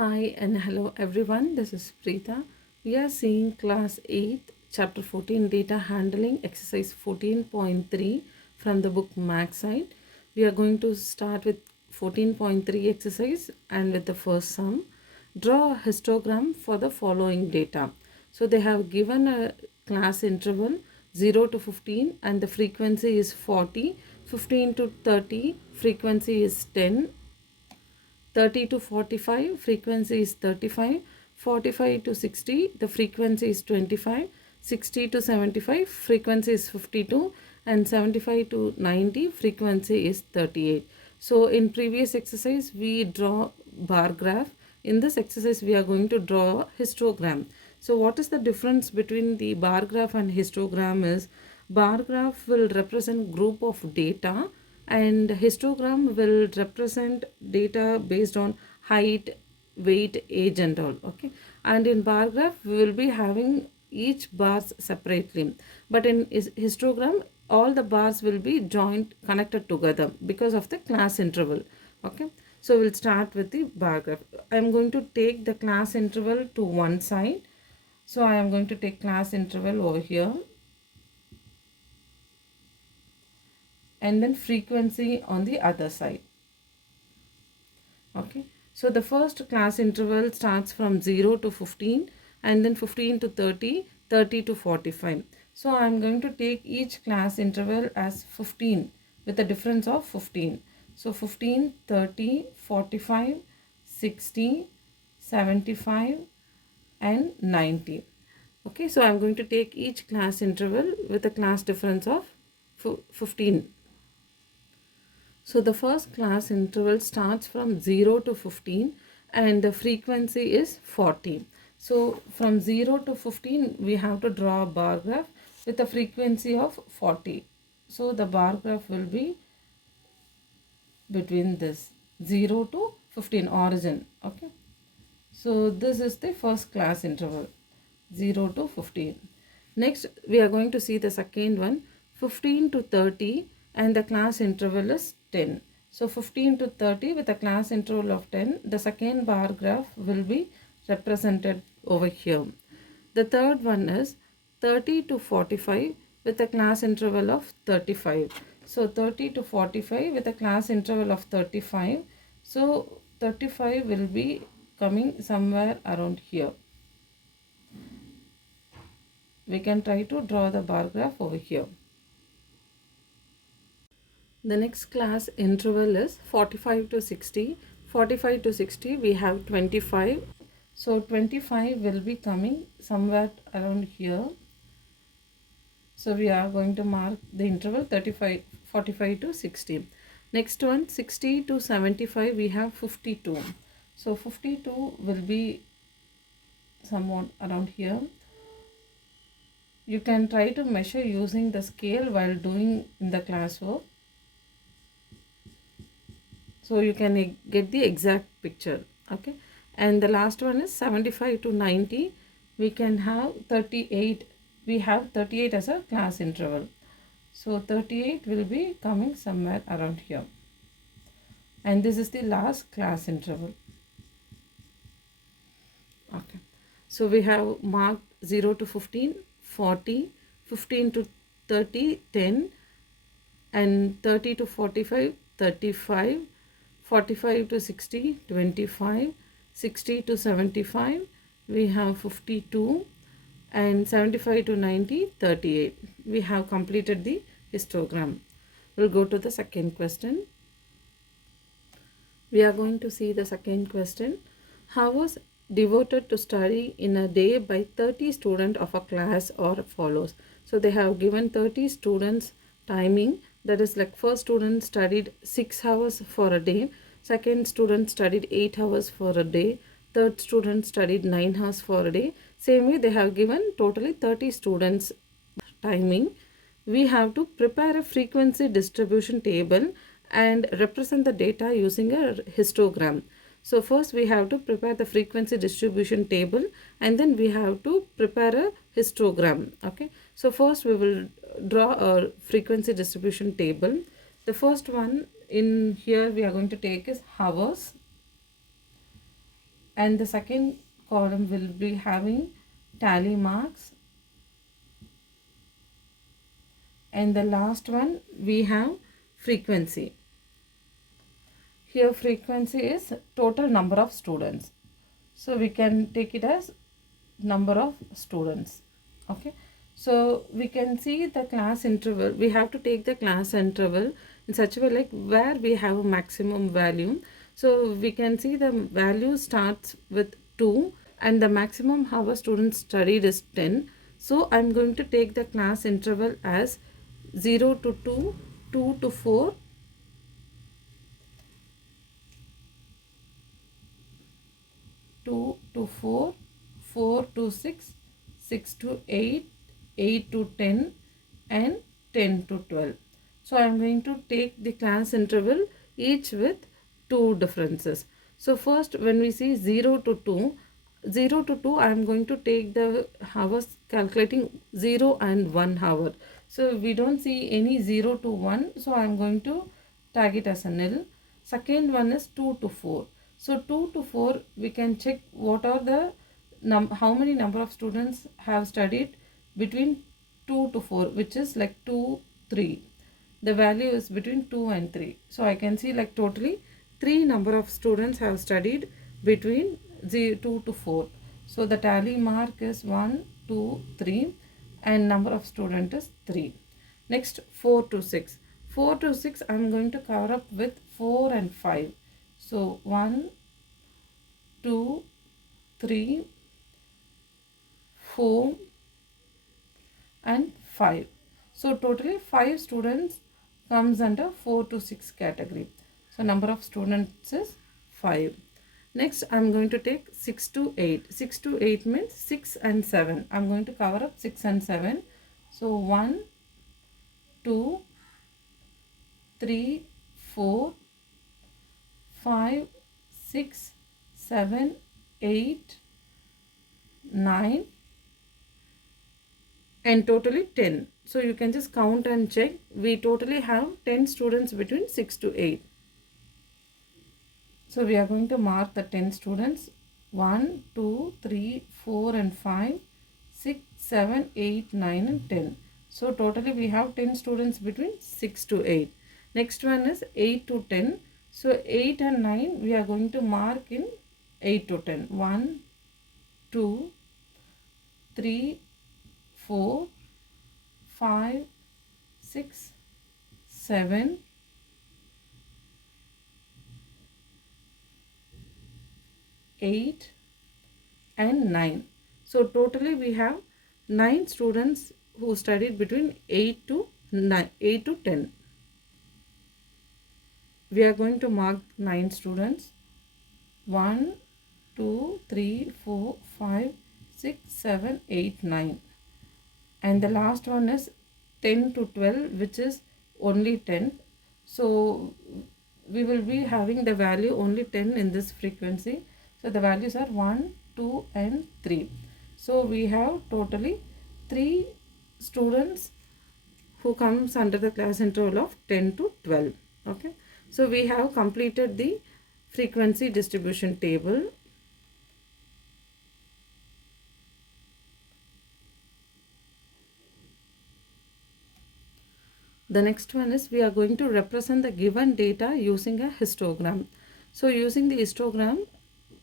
Hi and hello everyone, this is Preeta. We are seeing class 8, chapter 14, data handling, exercise 14.3 from the book Mathsight. We are going to start with 14.3 exercise and with the first sum. Draw a histogram for the following data. So they have given a class interval 0 to 15 and the frequency is 40, 15 to 30, frequency is 10, 30 to 45 frequency is 35, 45 to 60 the frequency is 25, 60 to 75 frequency is 52 and 75 to 90 frequency is 38. So in previous exercise we draw bar graph. In this exercise we are going to draw histogram. So what is the difference between the bar graph and histogram is bar graph will represent group of data and histogram will represent data based on height, weight, age and all. Okay, and in bar graph we will be having each bars separately, but in histogram all the bars will be joined connected together because of the class interval. Okay, so we'll start with the bar graph. I am going to take the class interval to one side. So I am going to take class interval over here and then frequency on the other side. Okay, so the first class interval starts from 0 to 15 and then 15 to 30, 30 to 45. So I am going to take each class interval as 15 with a difference of 15. So 15, 30, 45, 60, 75 and 90. Okay, so I am going to take each class interval with a class difference of 15. So the first class interval starts from 0 to 15 and the frequency is 40. So from 0 to 15 we have to draw a bar graph with a frequency of 40. So the bar graph will be between this 0 to 15 origin. Okay, so this is the first class interval 0 to 15. Next we are going to see the second one 15 to 30 and the class interval is 10. So 15 to 30 with a class interval of 10, the second bar graph will be represented over here. The third one is 30 to 45 with a class interval of 35. So 30 to 45 with a class interval of 35. So 35 will be coming somewhere around here. We can try to draw the bar graph over here. The next class interval is 45 to 60. 45 to 60 we have 25. So 25 will be coming somewhere around here. So we are going to mark the interval 45 to 60. Next one 60 to 75 we have 52. So 52 will be somewhat around here. You can try to measure using the scale while doing in the classwork. So you can get the exact picture. Okay, and the last one is 75 to 90. We can have 38. We have 38 as a class interval. So 38 will be coming somewhere around here. And this is the last class interval. Okay, so we have marked 0 to 15, 40, 15 to 30, 10, and 30 to 45, 35, 45 to 60, 25, 60 to 75, we have 52, and 75 to 90, 38. We have completed the histogram. We'll go to the second question. We are going to see the second question. Hours devoted to study in a day by 30 students of a class or follows. So they have given 30 students timing. That is like first student studied 6 hours for a day, second student studied 8 hours for a day, third student studied 9 hours for a day. Same way they have given totally 30 students timing. We have to prepare a frequency distribution table and represent the data using a histogram. So first we have to prepare the frequency distribution table and then we have to prepare a histogram. Okay, so first we will draw a frequency distribution table. The first one in here we are going to take is hours and the second column will be having tally marks, and the last one we have frequency. Here frequency is total number of students, so we can take it as number of students. Okay, so we can see the class interval. We have to take the class interval in such a way like where we have a maximum value. So we can see the value starts with 2 and the maximum hour students studied is 10. So I'm going to take the class interval as 0 to 2, 2 to 4, 2 to 4, 4 to 6, 6 to 8, 8 to 10 and 10 to 12. So I am going to take the class interval each with 2 differences. So first when we see 0 to 2, 0 to 2 I am going to take the hours calculating 0 and 1 hour. So we don't see any 0 to 1, so I am going to tag it as a nil. Second one is 2 to 4. So 2 to 4 we can check what are the how many number of students have studied between 2 to 4, which is like 2, 3. The value is between 2 and 3. So I can see like totally 3 number of students have studied between 2 to 4. So the tally mark is 1, 2, 3 and number of student is 3. Next 4 to 6. 4 to 6 I am going to cover up with 4 and 5. So 1, 2, 3, 4 and 5. So totally 5 students comes under 4 to 6 category. So number of students is 5. Next I am going to take 6 to 8. 6 to 8 means 6 and 7. I am going to cover up 6 and 7. So 1, 2, 3, 4, 5, 6, 7, 8, 9 and totally 10. So you can just count and check. We totally have 10 students between 6 to 8. So we are going to mark the 10 students. 1, 2, 3, 4 and 5, 6, 7, 8, 9 and 10. So totally we have 10 students between 6 to 8. Next one is 8 to 10. So 8 and 9 we are going to mark in 8 to 10. 1, 2, 3, 4, 5, 6, 7, 8 and 9. So totally we have 9 students who studied between 8 to 10. We are going to mark 9 students. 1, 2, 3, 4, 5, 6, 7, 8, 9. And the last one is 10 to 12, which is only 10. So we will be having the value only 10 in this frequency. So the values are 1, 2 and 3. So we have totally 3 students who comes under the class interval of 10 to 12. Okay. So we have completed the frequency distribution table. The next one is we are going to represent the given data using a histogram. So using the histogram,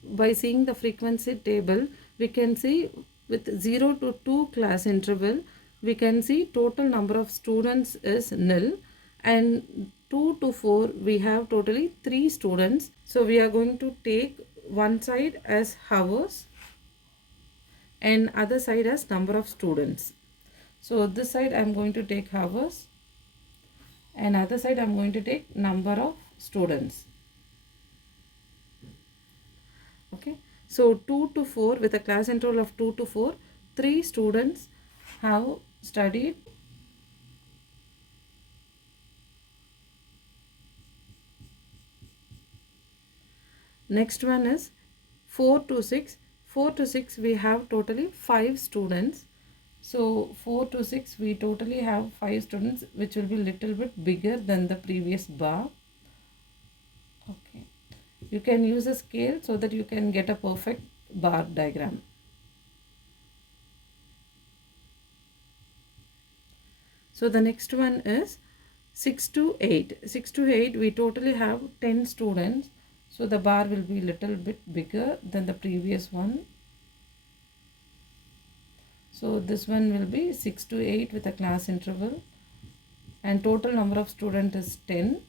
by seeing the frequency table, we can see with 0 to 2 class interval, we can see total number of students is nil, and 2 to 4 we have totally 3 students. So we are going to take one side as hours and other side as number of students. So this side I am going to take hours and other side I am going to take number of students. Okay, so 2 to 4 with a class interval of 2 to 4, 3 students have studied. Next one is 4 to 6. 4 to 6 we have totally 5 students. So 4 to 6 we totally have 5 students, which will be little bit bigger than the previous bar. Okay. You can use a scale so that you can get a perfect bar diagram. So the next one is 6 to 8. 6 to 8 we totally have 10 students. So the bar will be little bit bigger than the previous one. So this one will be 6 to 8 with a class interval, and total number of students is 10.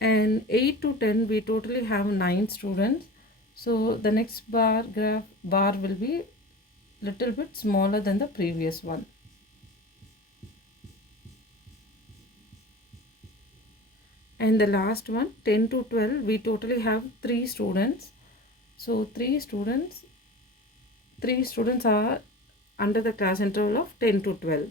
And 8 to 10 we totally have 9 students. So the next bar will be little bit smaller than the previous one. And the last one, 10 to 12, we totally have 3 students. So 3 students are under the class interval of 10 to 12.